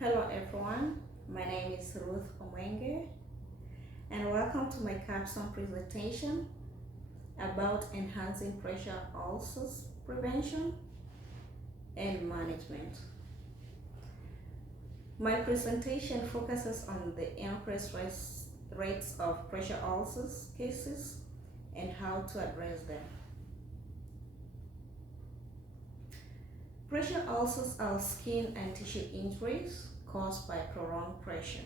Hello everyone, my name is Ruth Omwenge and welcome to my capstone presentation about enhancing pressure ulcers prevention and management. My presentation focuses on the increased rates of pressure ulcers cases and how to address them. Pressure ulcers are skin and tissue injuries caused by prolonged pressure.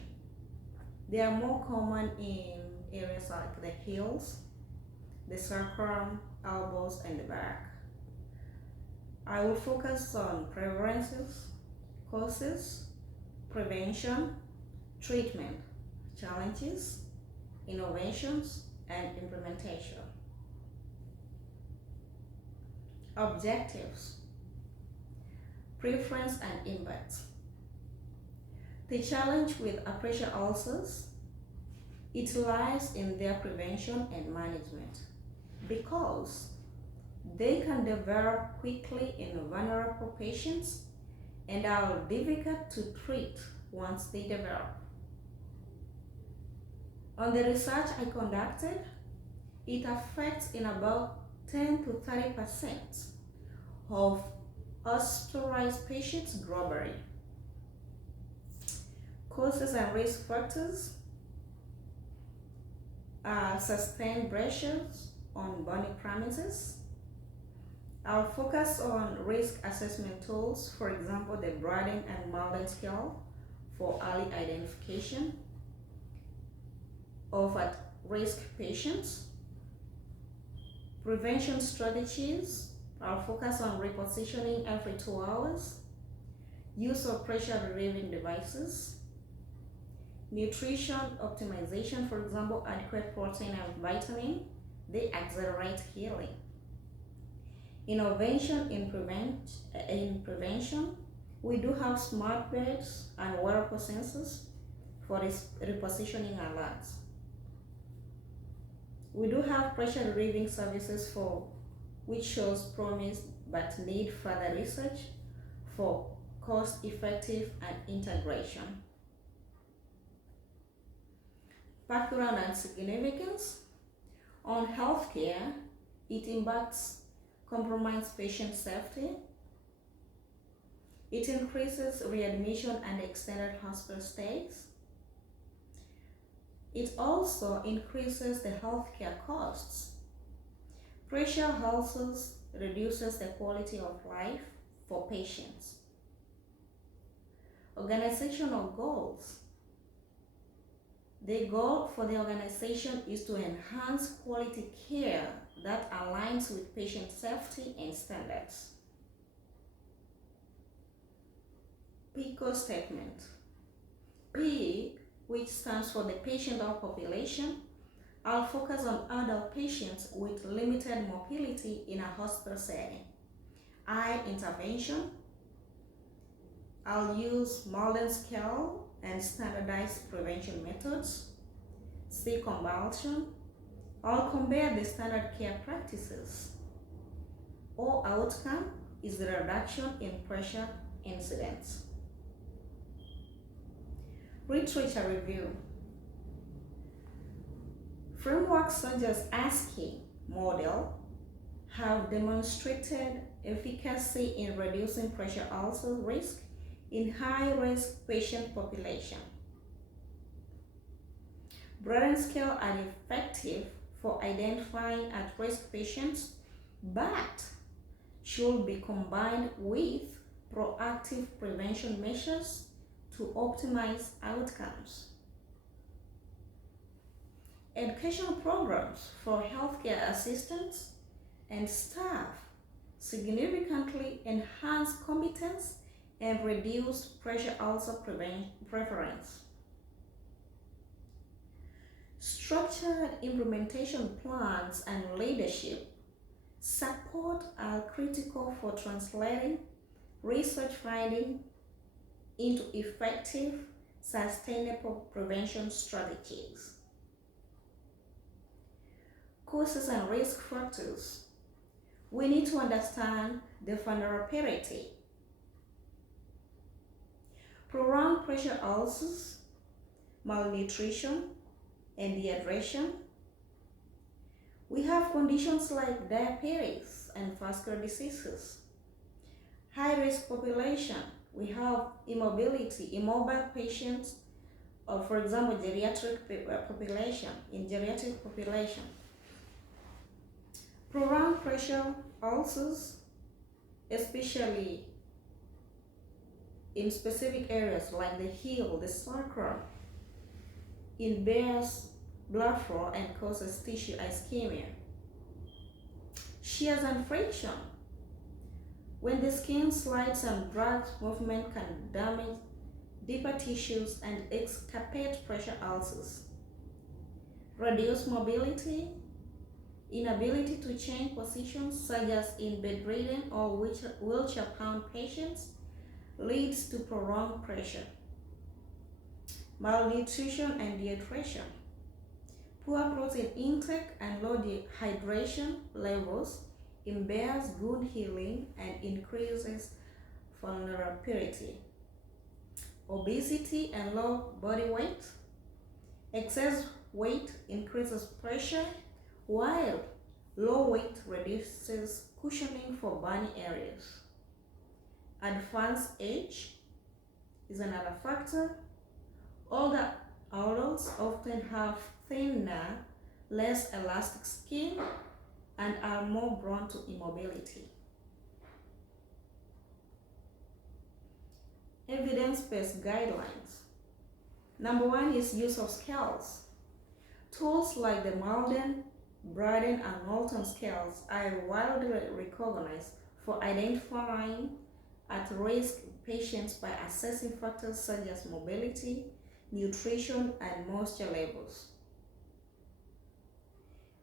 They are more common in areas like the heels, the sacrum, elbows, and the back. I will focus on preferences, causes, prevention, treatment, challenges, innovations, and implementation. Objectives, preference and impact. The challenge with pressure ulcers, it lies in their prevention and management because they can develop quickly in vulnerable patients and are difficult to treat once they develop. On the research I conducted, it affects in about 10 to 30% of hospitalized patients globally. Causes and risk factors are sustained pressures on bony premises. I'll focus on risk assessment tools, for example, the Braden and Malden scale for early identification of at-risk patients. Prevention strategies, I'll focus on repositioning every 2 hours, use of pressure relieving devices, nutrition optimization, for example, adequate protein and vitamin, they accelerate healing. Innovation in prevention, we do have smart beds and wearable sensors for repositioning alerts. We do have pressure relieving services for which shows promise but need further research for cost-effective and integration. Background and significance on healthcare, it impacts compromised patient safety. It increases readmission and extended hospital stays. It also increases the healthcare costs. Pressure ulcers reduces the quality of life for patients. Organizational goals. The goal for the organization is to enhance quality care that aligns with patient safety and standards. PICO statement. P, which stands for the patient or population, I'll focus on adult patients with limited mobility in a hospital setting. I, intervention, I'll use Malden scale and standardized prevention methods. C, convulsion, I'll compare the standard care practices. O, outcome is the reduction in pressure incidents. Literature review. Frameworks such as ASCII model have demonstrated efficacy in reducing pressure ulcer risk in high-risk patient population. Braden scale are effective for identifying at-risk patients, but should be combined with proactive prevention measures to optimize outcomes. Educational programs for healthcare assistants and staff significantly enhance competence and reduce pressure ulcer preference. Structured implementation plans and leadership support are critical for translating research findings into effective, sustainable prevention strategies. Causes and risk factors. We need to understand the vulnerability. prolonged pressure ulcers, malnutrition, and dehydration. We have conditions like diabetes and vascular diseases. High-risk population, we have immobility, immobile patients, or for example, geriatric population, in geriatric population. Prolonged pressure ulcers, especially in specific areas like the heel, the sacrum, impairs blood flow and causes tissue ischemia. Shears and friction. When the skin slides and drags, movement can damage deeper tissues and exacerbate pressure ulcers. Reduced mobility, inability to change positions such as in bedridden or wheelchair-bound patients leads to prolonged pressure. Malnutrition and dehydration. Poor protein intake and low hydration levels impairs good healing and increases vulnerability. Obesity and low body weight. Excess weight increases pressure, while low weight reduces cushioning for bony areas. Advanced age is another factor. Older adults often have thinner, less elastic skin and are more prone to immobility. Evidence-based guidelines. Number one is use of scales. Tools like the Malden, Braden, and Knowlton scales are widely recognized for identifying at-risk patients by assessing factors such as mobility, nutrition, and moisture levels.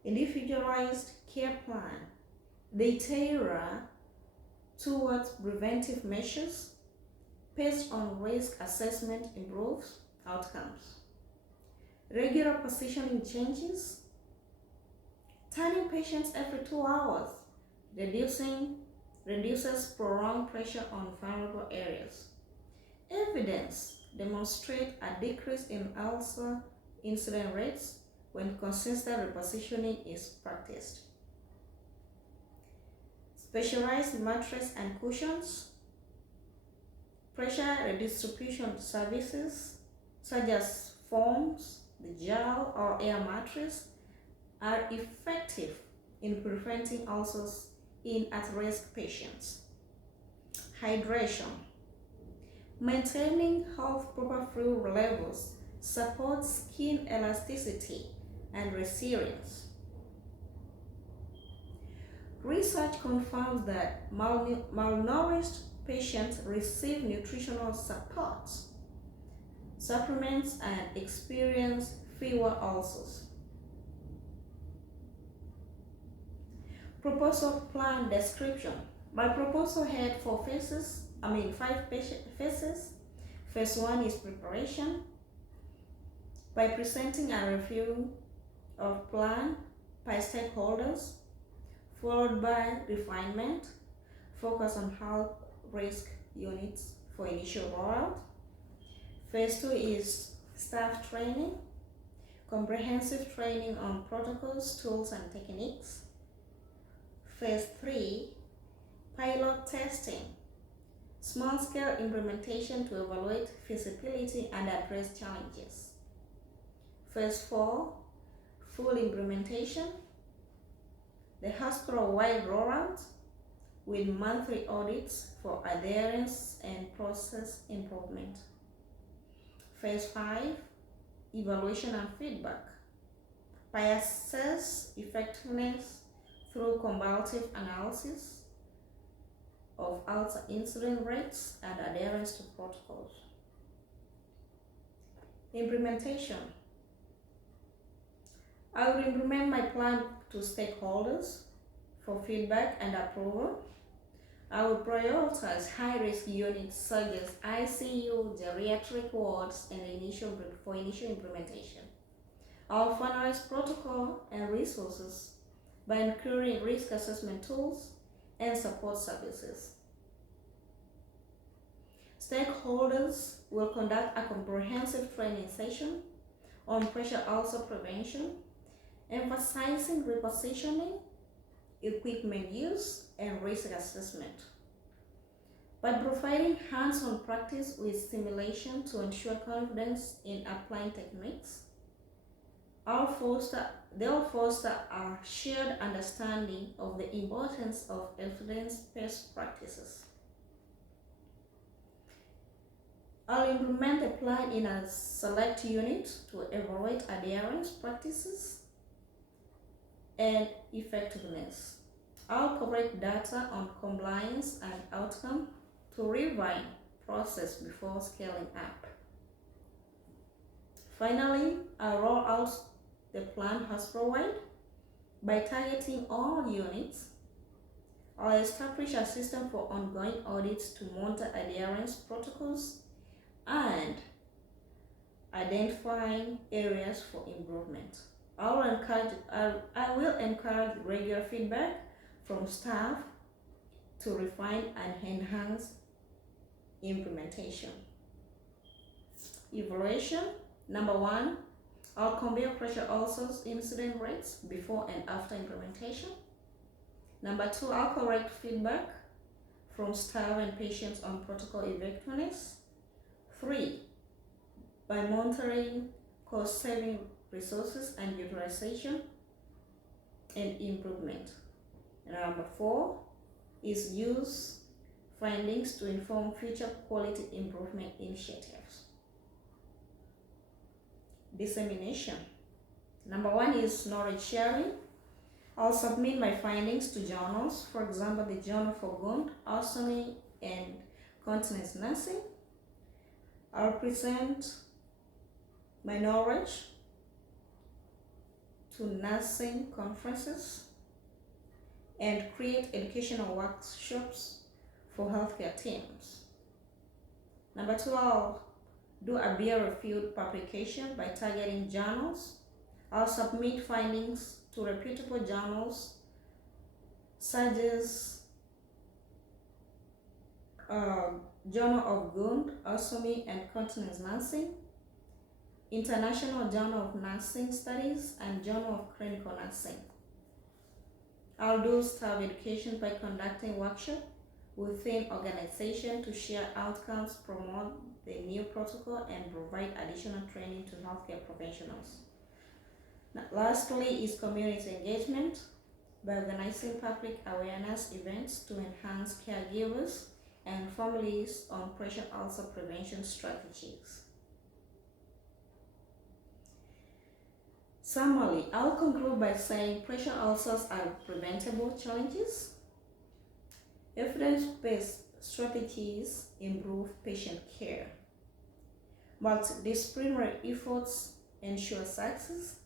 Individualized care plan. They tailor towards preventive measures based on risk assessment improves outcomes. Regular positioning changes. Turning patients every 2 hours reduces prolonged pressure on vulnerable areas. Evidence demonstrates a decrease in ulcer incident rates when consistent repositioning is practiced. Specialized mattress and cushions. Pressure redistribution services such as foams, the gel, or air mattress are effective in preventing ulcers in at-risk patients. Hydration. Maintaining proper fluid levels supports skin elasticity and resilience. Research confirms that malnourished patients receive nutritional support, supplements, and experience fewer ulcers. Proposal plan description. My proposal had 5 phases. Phase 1 is preparation. By presenting a review of plan by stakeholders, followed by refinement, focus on health risk units for initial rollout. Phase 2 is staff training, comprehensive training on protocols, tools, and techniques. Phase 3, pilot testing, small-scale implementation to evaluate feasibility and address challenges. Phase 4, full implementation, the hospital-wide rollout with monthly audits for adherence and process improvement. Phase 5, evaluation and feedback. By assess effectiveness through comparative analysis of ulcer incident rates and adherence to protocols. Implementation. I will implement my plan to stakeholders for feedback and approval. I will prioritize high-risk units such as ICU, geriatric wards, and for initial implementation. I will finalize protocol and resources by including risk assessment tools and support services. Stakeholders will conduct a comprehensive training session on pressure ulcer prevention, emphasizing repositioning, equipment use, and risk assessment, by providing hands-on practice with stimulation to ensure confidence in applying techniques. They'll foster a shared understanding of the importance of evidence-based practices. I'll implement the plan in a select unit to evaluate adherence practices and effectiveness. I'll collect data on compliance and outcome to refine process before scaling up. Finally, I'll roll out the plan hospital-wide by targeting all units. I'll establish a system for ongoing audits to monitor adherence protocols and identifying areas for improvement. I will encourage regular feedback from staff to refine and enhance implementation. Evaluation. Number 1, I'll compare pressure ulcers incident rates before and after implementation. Number 2, I'll collect feedback from staff and patients on protocol effectiveness. 3, by monitoring cost-saving resources and utilization and improvement. And number 4 is use findings to inform future quality improvement initiatives. Dissemination. Number 1 is knowledge sharing. I'll submit my findings to journals, for example, the Journal for Wound, Ostomy, and Continence Nursing. I'll present my knowledge to nursing conferences and create educational workshops for healthcare teams. Number 2, I'll do a peer-reviewed publication by targeting journals. I'll submit findings to reputable journals such as Journal of Wound, Ostomy, and Continence Nursing, International Journal of Nursing Studies, and Journal of Clinical Nursing. I'll do staff education by conducting workshops within organization to share outcomes, promote the new protocol, and provide additional training to healthcare professionals. Now, lastly is community engagement by organizing public awareness events to enhance caregivers and families on pressure ulcer prevention strategies. Summary, I'll conclude by saying pressure ulcers are preventable challenges. Evidence-based strategies improve patient care. Multidisciplinary efforts ensure success.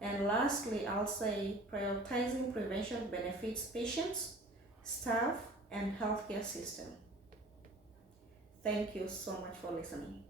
And lastly, I'll say prioritizing prevention benefits patients, staff, and healthcare system. Thank you so much for listening.